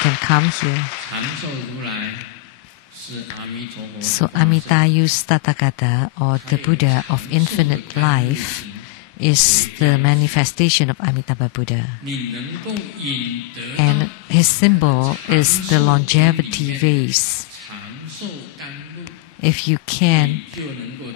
can come here. So Amitayus Tathagata, or the Buddha of infinite life, is the manifestation of Amitabha Buddha. And his symbol is the longevity vase. If you can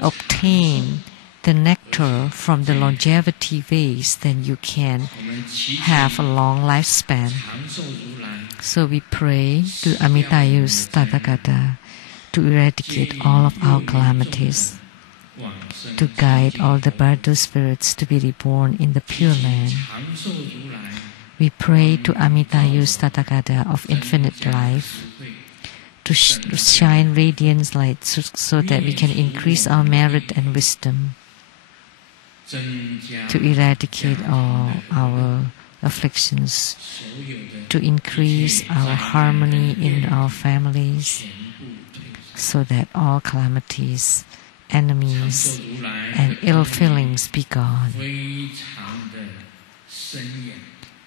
obtain the nectar from the longevity vase, then you can have a long lifespan. So we pray to Amitayus Tathagata to eradicate all of our calamities, to guide all the Bardo spirits to be reborn in the Pure Land. We pray to Amitayus Tathagata of infinite life to shine radiant light so that we can increase our merit and wisdom, to eradicate all our afflictions, to increase our harmony in our families, so that all calamities, enemies, and ill feelings be gone.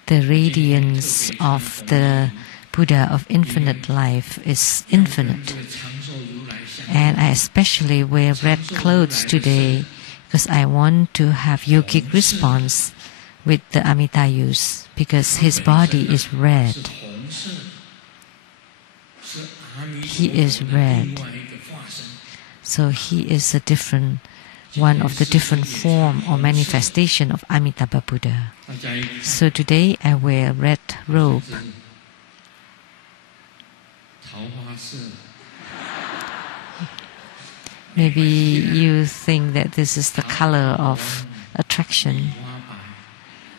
The radiance of the Buddha of infinite life is infinite. And I especially wear red clothes today because I want to have yogic response with the Amitayus, because his body is red. He is red. So he is a different, one of the different form or manifestation of Amitabha Buddha. So today I wear red robe. Maybe you think that this is the color of attraction.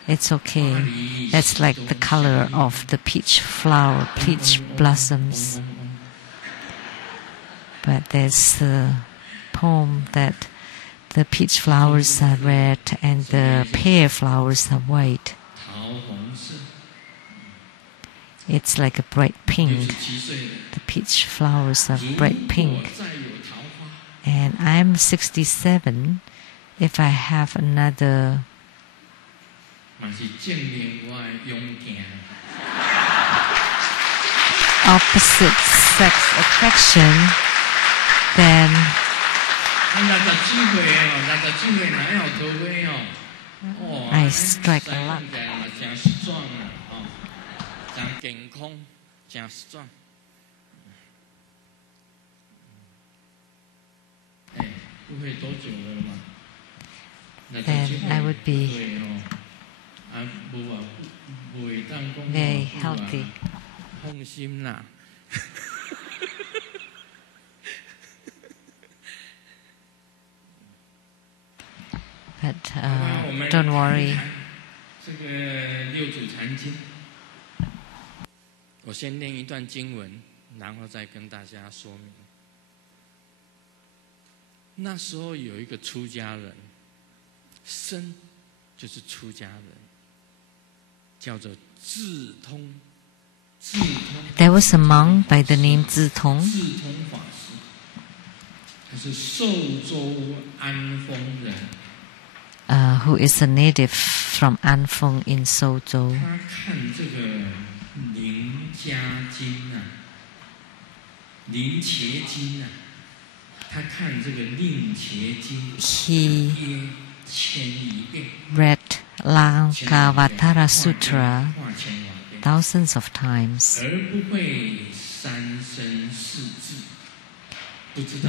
It's okay. That's like the color of the peach flower, peach blossoms. But there's a poem that the peach flowers are red and the pear flowers are white. It's like a bright pink. The peach flowers are bright pink. And I'm 67. If I have another opposite sex attraction, then I strike a lot. Then I would be very healthy. But don't worry. 我先念一段经文，然后再跟大家说明。那时候有一个出家人，生就是出家人，叫做智通。There was a monk by the name 智通。智通法师，他是寿州安丰人。Who is a native from Anfeng in Suzhou. 他看这个灵家经啊，灵伽经啊，他看这个令伽经 He 1000遍 read Lankavatara Sutra thousands of times. 而不会三身四智。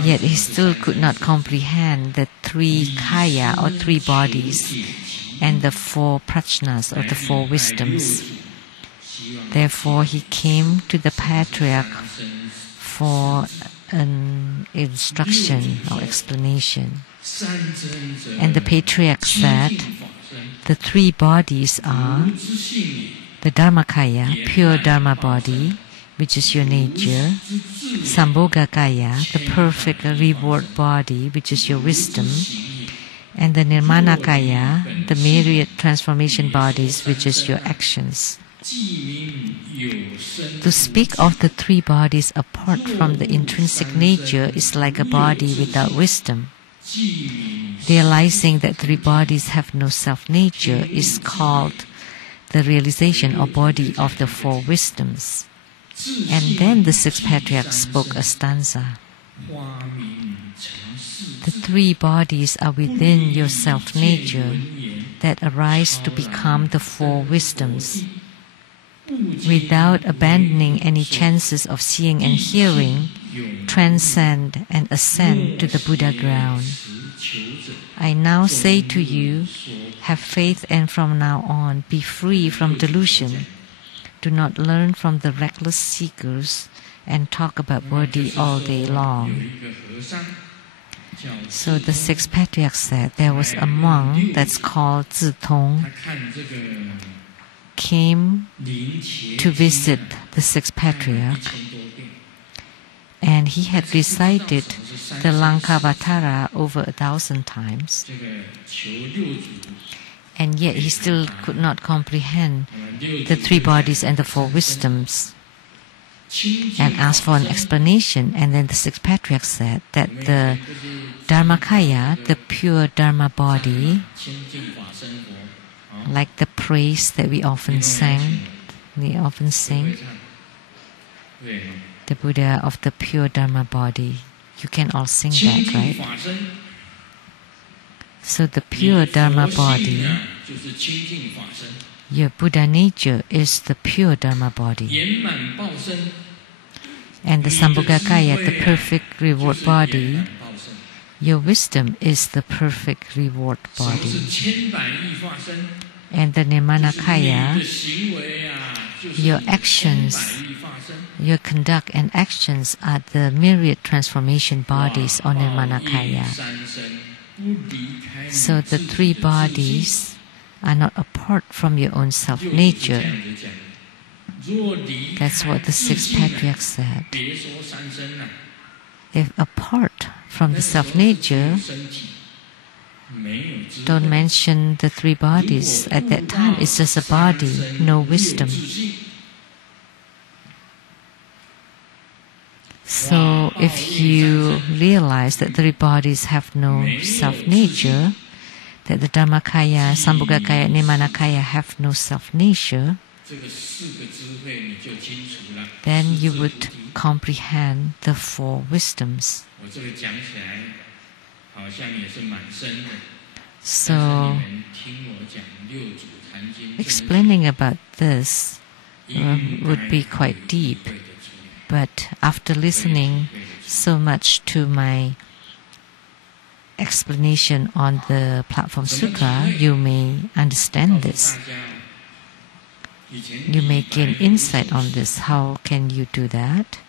Yet he still could not comprehend the three kaya or three bodies and the four prajnas or the four wisdoms. Therefore he came to the Patriarch for an instruction or explanation. And the Patriarch said, the three bodies are the Dharmakaya, pure Dharma body, which is your nature, Sambhogakaya, the perfect reward body, which is your wisdom, and the Nirmanakaya, the myriad transformation bodies, which is your actions. To speak of the three bodies apart from the intrinsic nature is like a body without wisdom. Realizing that three bodies have no self-nature is called the realization or body of the four wisdoms. And then the sixth patriarch spoke a stanza. The three bodies are within your self-nature that arise to become the four wisdoms. Without abandoning any chances of seeing and hearing, transcend and ascend to the Buddha ground. I now say to you, have faith and from now on be free from delusion. Do not learn from the reckless seekers and talk about body all day long. So the sixth patriarch said there was a monk that's called Zitong came to visit the sixth patriarch, and he had recited the Lankavatara over 1,000 times, and yet he still could not comprehend the three bodies and the four wisdoms, and asked for an explanation. And then the sixth patriarch said that the Dharmakaya, the pure Dharma body, like the praise that we often sing, the Buddha of the pure Dharma body. You can all sing that, right? So the pure Dharma body, your Buddha nature is the pure Dharma body. And the Sambhogakaya, the perfect reward body, your wisdom is the perfect reward body. And the Nirmanakaya, your actions, your conduct and actions are the myriad transformation bodies on Nirmanakaya. So the three bodies are not apart from your own self-nature. That's what the sixth patriarch said. If apart from the self-nature, don't mention the three bodies. At that time, it's just a body, no wisdom. So if you realize that three bodies have no self-nature, that the Dharmakaya, Sambhogakaya, Nirmanakaya have no self-nature, then you would comprehend the four wisdoms. So, explaining about this would be quite deep, but after listening so much to my explanation on the Platform Sutra, you may understand this. You may gain insight on this. How can you do that?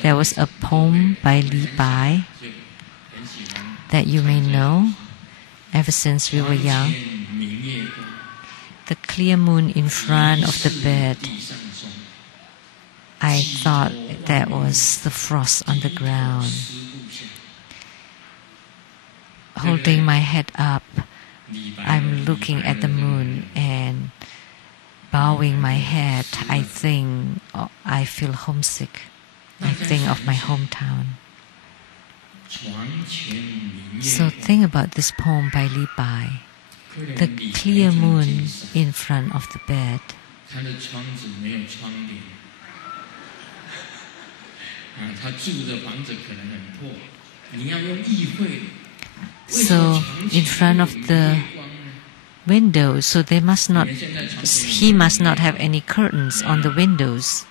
There was a poem by Li Bai that you may know ever since we were young. The clear moon in front of the bed, I thought that was the frost on the ground. Holding my head up, I'm looking at the moon and bowing my head, I think I feel homesick. I think of my hometown. So think about this poem by Li Bai. The clear moon in front of the bed. So in front of the windows, so he must not have any curtains on the windows.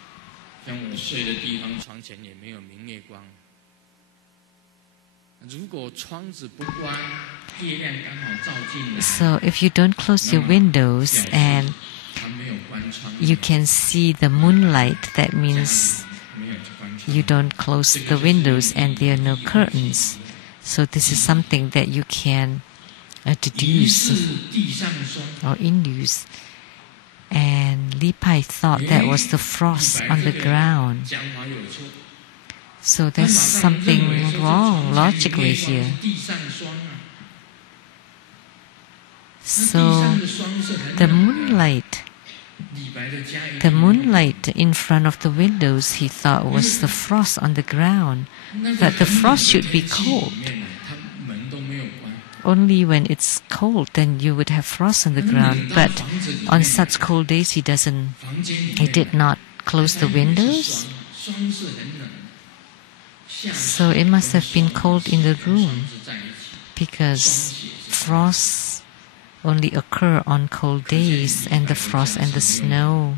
So if you don't close your windows and you can see the moonlight, that means you don't close the windows and there are no curtains. So this is something that you can deduce or induce. And Li Bai thought that was the frost on the ground. So there's something wrong logically here. So the moonlight in front of the windows, he thought was the frost on the ground. But the frost should be cold. Only when it's cold, then you would have frost on the ground. But on such cold days, he did not close the windows. So it must have been cold in the room because frosts only occur on cold days, and the frost and the snow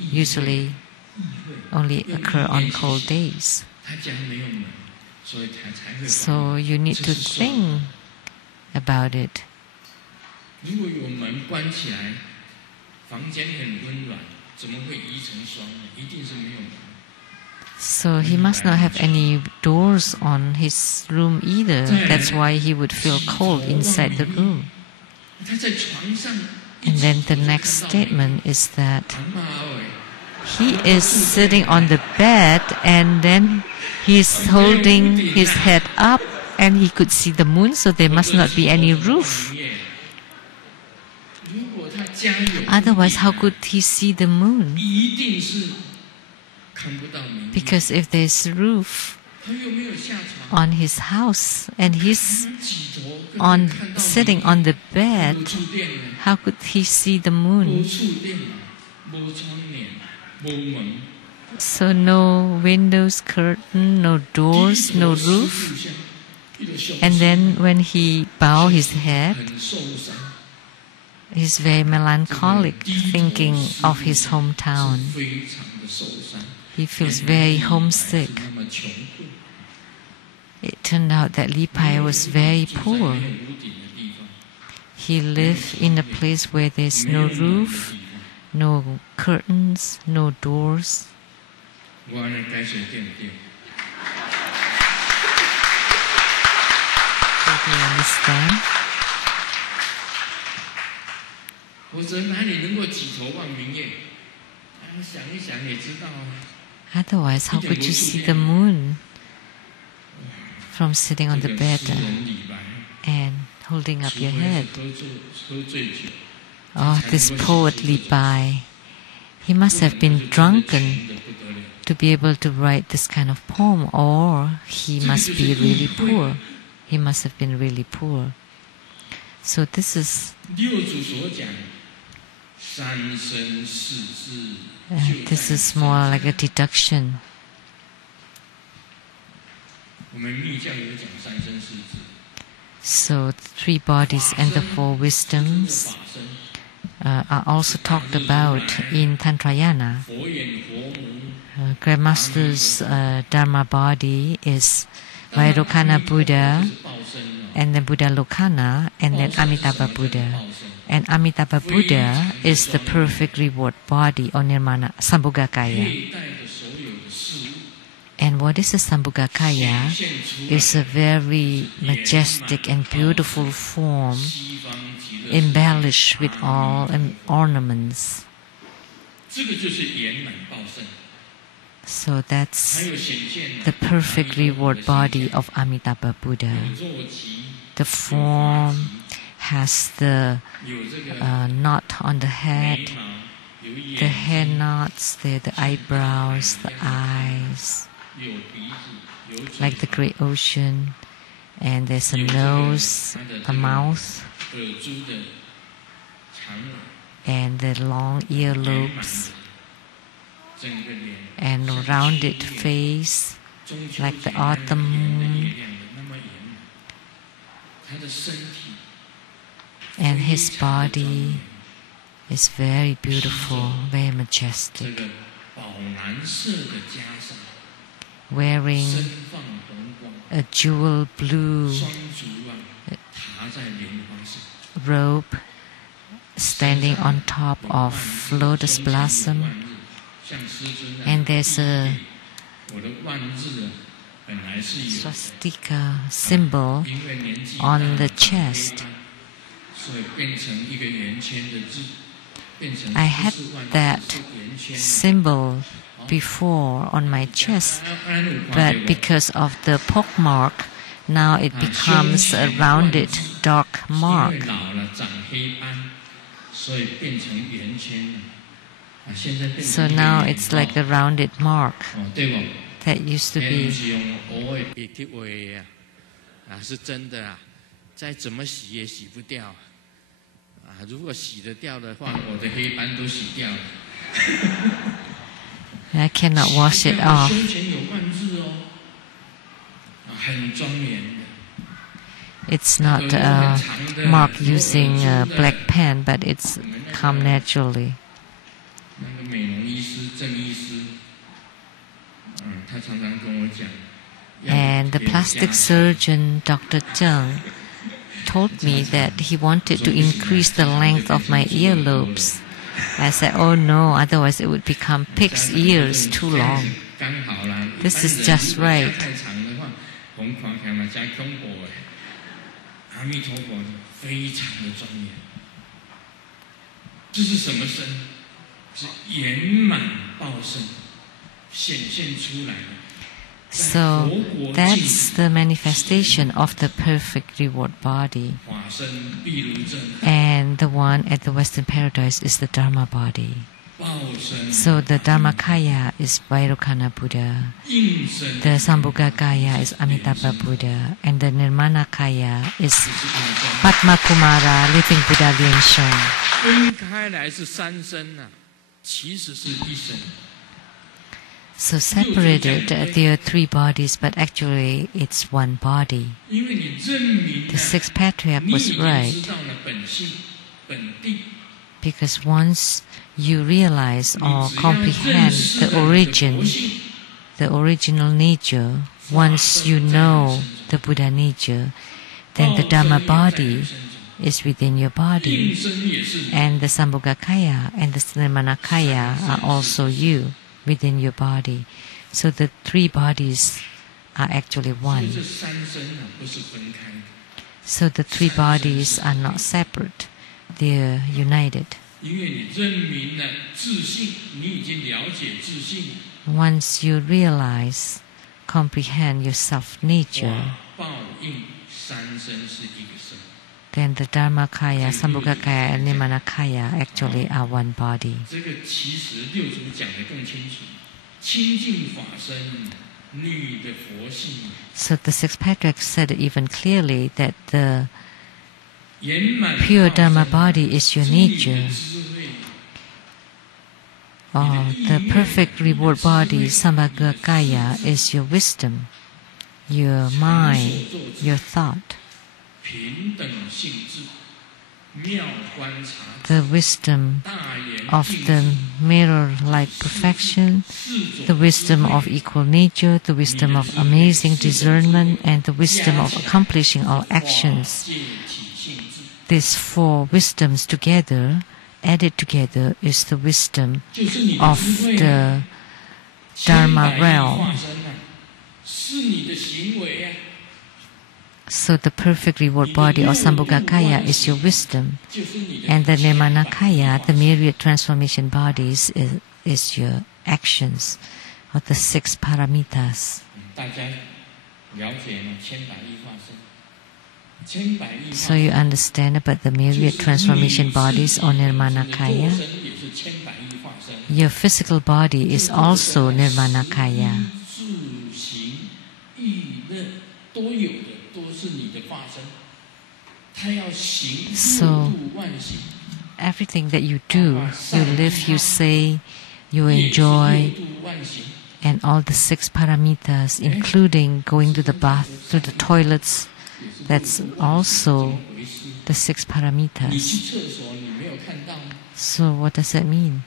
usually only occur on cold days. So you need to think about it. So he must not have any doors on his room either. That's why he would feel cold inside the room. And then the next statement is that he is sitting on the bed and then he's holding his head up and he could see the moon, so there must not be any roof. Otherwise, how could he see the moon? Because if there's a roof on his house and he's sitting on the bed, how could he see the moon? So no windows, curtain, no doors, no roof. And then when he bows his head, he's very melancholic, thinking of his hometown. He feels very homesick. It turned out that Li Pai was very poor. He lived in a place where there's no roof, no curtains, no doors. Do you understand? Otherwise, how could you see the moon from sitting on the bed and holding up your head? Oh, this poet Li Pai, he must have been drunken to be able to write this kind of poem, or he must be really poor. He must have been really poor. So this is more like a deduction. So the three bodies and the four wisdoms are also talked about in Tantrayana. Grandmaster's Dharma body is Vairocana Buddha, and then Buddha Lokana, and then Amitabha Buddha. And Amitabha Buddha is the perfect reward body or Nirmana, Sambhogakaya. And what is a Sambhogakaya? It's a very majestic and beautiful form, embellished with all ornaments. So that's the perfect reward body of Amitabha Buddha. The form has the knot on the head, the hair knots, the eyebrows, the eyes, like the great ocean, and there's a nose, a mouth, and the long earlobes, and a rounded face, like the autumn moon. And his body is very beautiful, very majestic, wearing a jewel blue robe, standing on top of lotus blossom, and there's a swastika symbol on the chest. I had that symbol before on my chest, but because of the pockmark, now it becomes a rounded dark mark. So now it's like a rounded mark that used to be. I cannot wash it off. It's not marked using a black pen, but it's come naturally. And the plastic surgeon, Dr. Tsang, told me that he wanted to increase the length of my earlobes. I said, oh no, otherwise it would become pig's ears too long. This is just right. So that's the manifestation of the perfect reward body. And the one at the Western Paradise is the Dharma body. So the Dharmakaya is Vairocana Buddha, the Sambhogakaya is Amitabha Buddha, and the Nirmanakaya is Padma Kumara, Living Buddha Lian Sheng. So separated, there are three bodies, but actually it's one body. The sixth patriarch was right, because once you realize or comprehend the original nature, once you know the Buddha nature, then the Dharma body is within your body, and the Sambhogakaya and the Nirmanakaya are also you, within your body. So the three bodies are actually one. So the three bodies are not separate, they are united. Once you realize, comprehend your self-nature, then the Dharmakaya, Sambhogakaya, and Nirmanakaya actually are one body. So the sixth patriarch said it even clearly that the pure Dharma body is your nature. Or the perfect reward body, Sambhogakaya, is your wisdom, your mind, your thought. The wisdom of the mirror-like perfection, the wisdom of equal nature, the wisdom of amazing discernment, and the wisdom of accomplishing all actions. These four wisdoms together, added together, is the wisdom of the Dharma realm. So the perfect reward body or Sambhogakaya is your wisdom, and the Nirmanakaya, the myriad transformation bodies, is your actions, or the six paramitas. So you understand about the myriad transformation bodies or Nirmanakaya? Your physical body is also Nirmanakaya. So everything that you do, you live, you say, you enjoy, and all the six paramitas, including going to the bath, to the toilets, that's also the six paramitas. So what does that mean?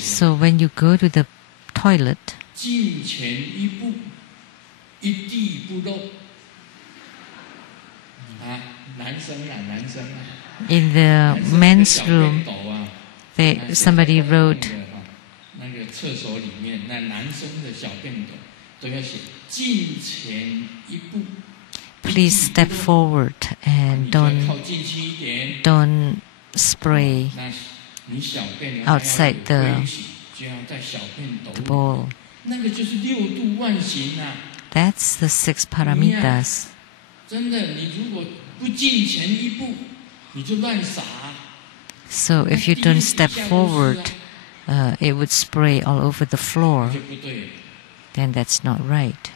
So when you go to the toilet, in the men's room, somebody wrote, please step forward and don't spray outside the bowl. That's the six paramitas. So if you don't step forward, it would spray all over the floor. Then that's not right.